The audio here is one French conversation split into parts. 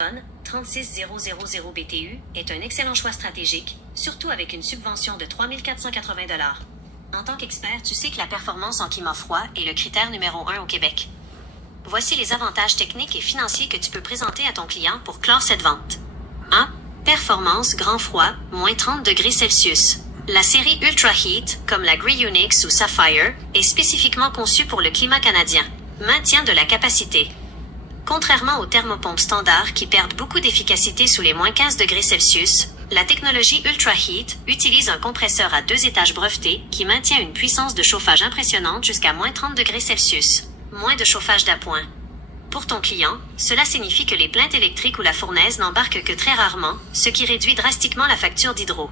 36000 BTU est un excellent choix stratégique, surtout avec une subvention de 3 480 $. En tant qu'expert, tu sais que la performance en climat froid est le critère numéro 1 au Québec. Voici les avantages techniques et financiers que tu peux présenter à ton client pour clore cette vente. 1. Performance grand froid, moins 30 degrés Celsius. La série Ultra Heat, comme la Grey Unix ou Sapphire, est spécifiquement conçue pour le climat canadien. Maintien de la capacité. Contrairement aux thermopompes standards qui perdent beaucoup d'efficacité sous les moins 15 degrés Celsius, la technologie Ultra Heat utilise un compresseur à 2 étages breveté qui maintient une puissance de chauffage impressionnante jusqu'à moins 30 degrés Celsius. Moins de chauffage d'appoint. Pour ton client, cela signifie que les plaintes électriques ou la fournaise n'embarquent que très rarement, ce qui réduit drastiquement la facture d'hydro.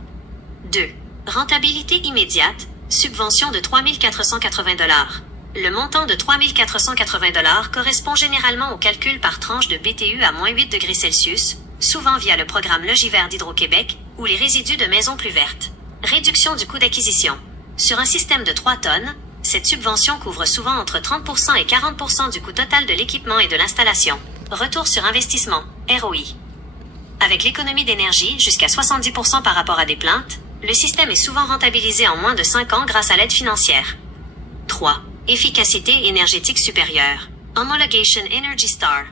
2. Rentabilité immédiate, subvention de 3 480 $. Le montant de 3 480 $ correspond généralement au calcul par tranche de BTU à moins 8 degrés Celsius, souvent via le programme Logivert d'Hydro-Québec, ou les résidus de maisons plus vertes. Réduction du coût d'acquisition. Sur un système de 3 tonnes, cette subvention couvre souvent entre 30% et 40% du coût total de l'équipement et de l'installation. Retour sur investissement, ROI. Avec l'économie d'énergie, jusqu'à 70% par rapport à des plaintes, le système est souvent rentabilisé en moins de 5 ans grâce à l'aide financière. 3. Efficacité énergétique supérieure. Homologation Energy Star.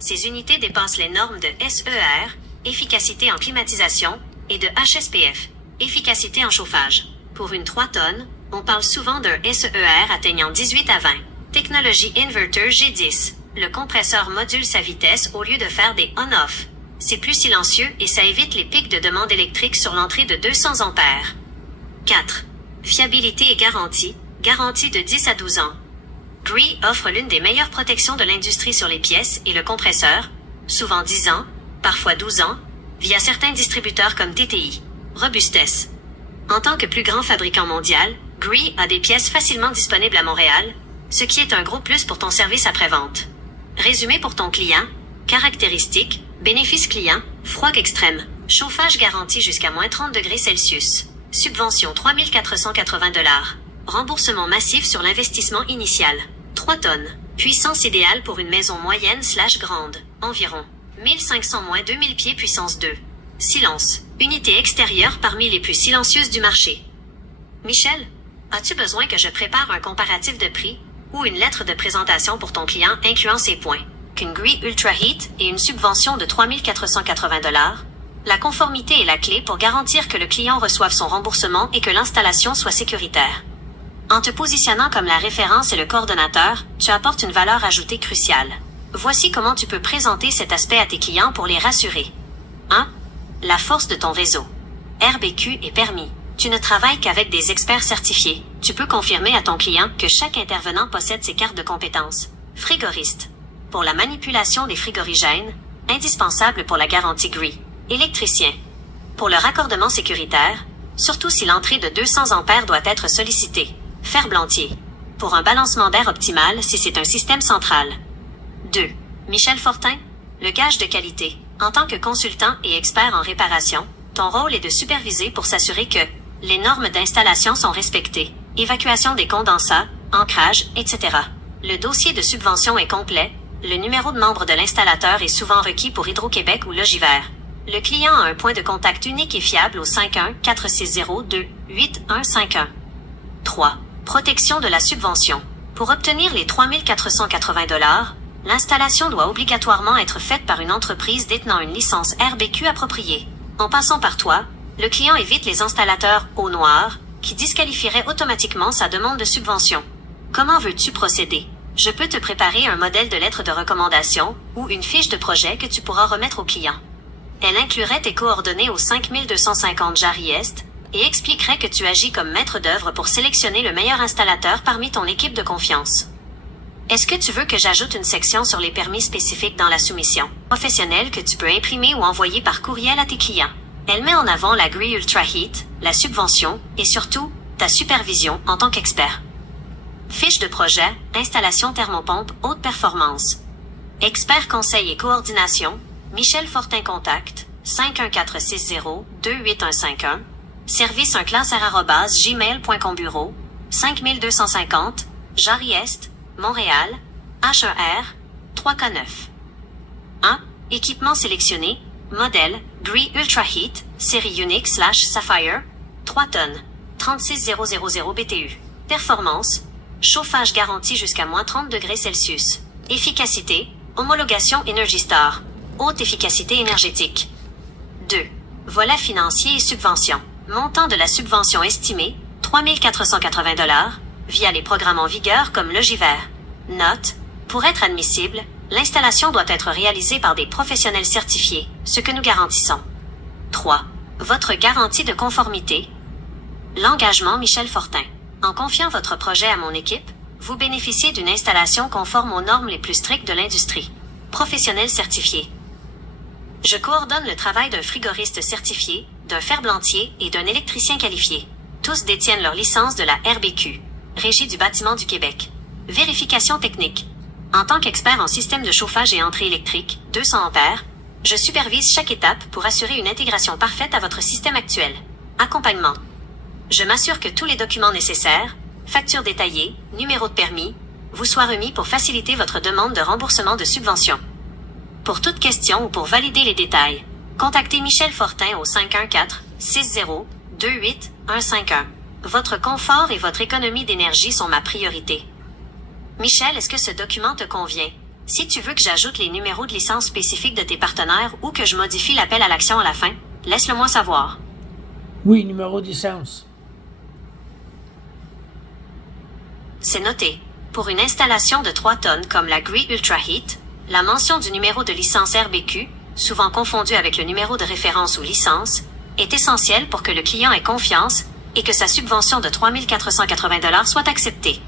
Ces unités dépassent les normes de SER, efficacité en climatisation, et de HSPF, efficacité en chauffage. Pour une 3 tonnes, on parle souvent d'un SER atteignant 18 à 20. Technologie Inverter G10. Le compresseur module sa vitesse au lieu de faire des on-off. C'est plus silencieux et ça évite les pics de demande électrique sur l'entrée de 200 ampères. 4. Fiabilité et garantie. Garantie de 10 à 12 ans. Gree offre l'une des meilleures protections de l'industrie sur les pièces et le compresseur, souvent 10 ans, parfois 12 ans, via certains distributeurs comme TTI. Robustesse. En tant que plus grand fabricant mondial, Gree a des pièces facilement disponibles à Montréal, ce qui est un gros plus pour ton service après-vente. Résumé pour ton client. Caractéristiques. Bénéfices clients. Froid extrême. Chauffage garanti jusqu'à moins 30 degrés Celsius. Subvention 3 480 $. Remboursement massif sur l'investissement initial. 3 tonnes. Puissance idéale pour une maison moyenne/grande. Environ 1500-2000 pieds puissance 2. Silence. Unité extérieure parmi les plus silencieuses du marché. Michel, as-tu besoin que je prépare un comparatif de prix ou une lettre de présentation pour ton client incluant ces points? Qu'une Gree Ultra Heat et une subvention de 3 480 $. La conformité est la clé pour garantir que le client reçoive son remboursement et que l'installation soit sécuritaire. En te positionnant comme la référence et le coordonnateur, tu apportes une valeur ajoutée cruciale. Voici comment tu peux présenter cet aspect à tes clients pour les rassurer. 1. La force de ton réseau. RBQ est permis. Tu ne travailles qu'avec des experts certifiés. Tu peux confirmer à ton client que chaque intervenant possède ses cartes de compétences. Frigoriste. Pour la manipulation des frigorigènes, indispensable pour la garantie Gree. Électricien. Pour le raccordement sécuritaire, surtout si l'entrée de 200 ampères doit être sollicitée. Ferblantier. Pour un balancement d'air optimal si c'est un système central. 2. Michel Fortin. Le gage de qualité. En tant que consultant et expert en réparation, ton rôle est de superviser pour s'assurer que les normes d'installation sont respectées. Évacuation des condensats, ancrage, etc. Le dossier de subvention est complet. Le numéro de membre de l'installateur est souvent requis pour Hydro-Québec ou Logivert. Le client a un point de contact unique et fiable au 51-460-2-8151. 3. Protection de la subvention. Pour obtenir les 3 480 $, l'installation doit obligatoirement être faite par une entreprise détenant une licence RBQ appropriée. En passant par toi, le client évite les installateurs au noir, qui disqualifieraient automatiquement sa demande de subvention. Comment veux-tu procéder? Je peux te préparer un modèle de lettre de recommandation ou une fiche de projet que tu pourras remettre au client. Elle inclurait tes coordonnées au 5250 Jarry-Est et expliquerait que tu agis comme maître d'œuvre pour sélectionner le meilleur installateur parmi ton équipe de confiance. Est-ce que tu veux que j'ajoute une section sur les permis spécifiques dans la soumission professionnelle que tu peux imprimer ou envoyer par courriel à tes clients? Elle met en avant la Gree Ultra Heat, la subvention et surtout, ta supervision en tant qu'expert. Fiche de projet, installation thermopompe haute performance. Expert conseil et coordination, Michel Fortin contact, 51460-28151, service unclasser@gmail.com bureau, 5250, Jarry-Est, Montréal, H1R, 3K9. 1. Équipement sélectionné. Modèle Gree Ultra Heat, série Unique/Sapphire, 3 tonnes, 36000 BTU. Performance. Chauffage garanti jusqu'à -30 degrés Celsius. Efficacité. Homologation Energy Star. Haute efficacité énergétique. 2. Volet financier et subvention. Montant de la subvention estimé, 3 480 $ via les programmes en vigueur comme Logivert. Note. Pour être admissible, l'installation doit être réalisée par des professionnels certifiés, ce que nous garantissons. 3. Votre garantie de conformité. L'engagement Michel Fortin. En confiant votre projet à mon équipe, vous bénéficiez d'une installation conforme aux normes les plus strictes de l'industrie. Professionnel certifié. Je coordonne le travail d'un frigoriste certifié, d'un ferblantier et d'un électricien qualifié. Tous détiennent leur licence de la RBQ, Régie du bâtiment du Québec. Vérification technique. En tant qu'expert en système de chauffage et entrée électrique, 200 ampères, je supervise chaque étape pour assurer une intégration parfaite à votre système actuel. Accompagnement. Je m'assure que tous les documents nécessaires, factures détaillées, numéro de permis, vous soient remis pour faciliter votre demande de remboursement de subvention. Pour toute question ou pour valider les détails, contactez Michel Fortin au 514-60-28-151. Votre confort et votre économie d'énergie sont ma priorité. Michel, est-ce que ce document te convient? Si tu veux que j'ajoute les numéros de licence spécifiques de tes partenaires ou que je modifie l'appel à l'action à la fin, laisse-le moi savoir. Oui, numéro de licence. C'est noté. Pour une installation de 3 tonnes comme la Gree Ultra Heat, la mention du numéro de licence RBQ, souvent confondu avec le numéro de référence ou licence, est essentielle pour que le client ait confiance et que sa subvention de 3 480 $ soit acceptée.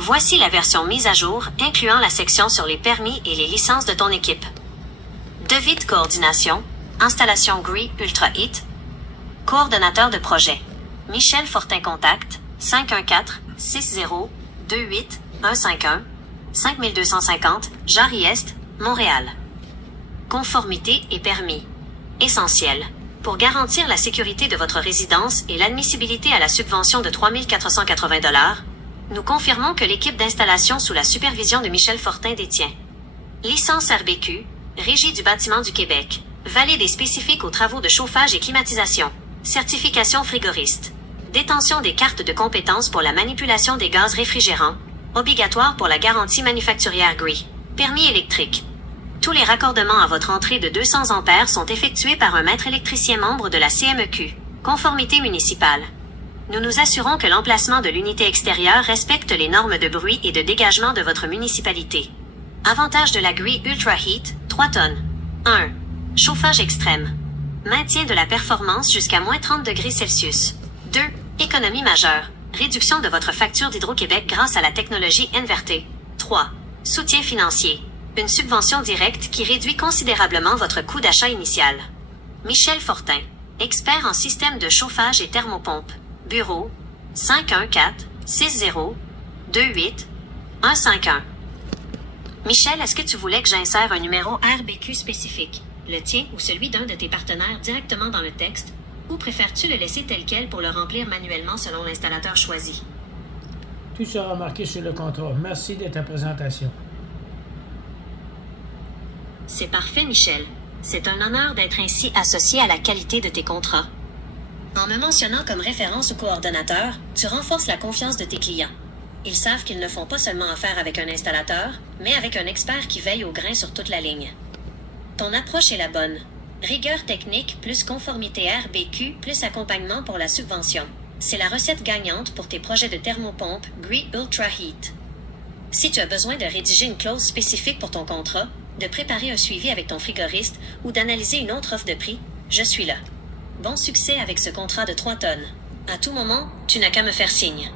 Voici la version mise à jour, incluant la section sur les permis et les licences de ton équipe. Devis de coordination, installation Gree Ultra Heat, coordonnateur de projet. Michel Fortin Contact, 514-60-28-151, 5250, Jarry-Est, Montréal. Conformité et permis. Essentiel. Pour garantir la sécurité de votre résidence et l'admissibilité à la subvention de 3 480 $, nous confirmons que l'équipe d'installation sous la supervision de Michel Fortin détient licence RBQ, Régie du bâtiment du Québec, valide et spécifique aux travaux de chauffage et climatisation, certification frigoriste, détention des cartes de compétences pour la manipulation des gaz réfrigérants, obligatoire pour la garantie manufacturière Gree, permis électrique. Tous les raccordements à votre entrée de 200 ampères sont effectués par un maître électricien membre de la CMEQ, conformité municipale. Nous nous assurons que l'emplacement de l'unité extérieure respecte les normes de bruit et de dégagement de votre municipalité. Avantage de la Gree Ultra Heat, 3 tonnes. 1. Chauffage extrême. Maintien de la performance jusqu'à -30 degrés Celsius. 2. Économie majeure. Réduction de votre facture d'Hydro-Québec grâce à la technologie NVRT. 3. Soutien financier. Une subvention directe qui réduit considérablement votre coût d'achat initial. Michel Fortin, expert en système de chauffage et thermopompe. Bureau 514-60-28-151. Michel, est-ce que tu voulais que j'insère un numéro RBQ spécifique, le tien ou celui d'un de tes partenaires directement dans le texte, ou préfères-tu le laisser tel quel pour le remplir manuellement selon l'installateur choisi? Tout sera marqué sur le contrat. Merci de ta présentation. C'est parfait, Michel. C'est un honneur d'être ainsi associé à la qualité de tes contrats. En me mentionnant comme référence ou coordonnateur, tu renforces la confiance de tes clients. Ils savent qu'ils ne font pas seulement affaire avec un installateur, mais avec un expert qui veille au grain sur toute la ligne. Ton approche est la bonne. Rigueur technique plus conformité RBQ plus accompagnement pour la subvention. C'est la recette gagnante pour tes projets de thermopompe Gree Ultra Heat. Si tu as besoin de rédiger une clause spécifique pour ton contrat, de préparer un suivi avec ton frigoriste ou d'analyser une autre offre de prix, je suis là. Bon succès avec ce contrat de 3 tonnes. À tout moment, tu n'as qu'à me faire signe.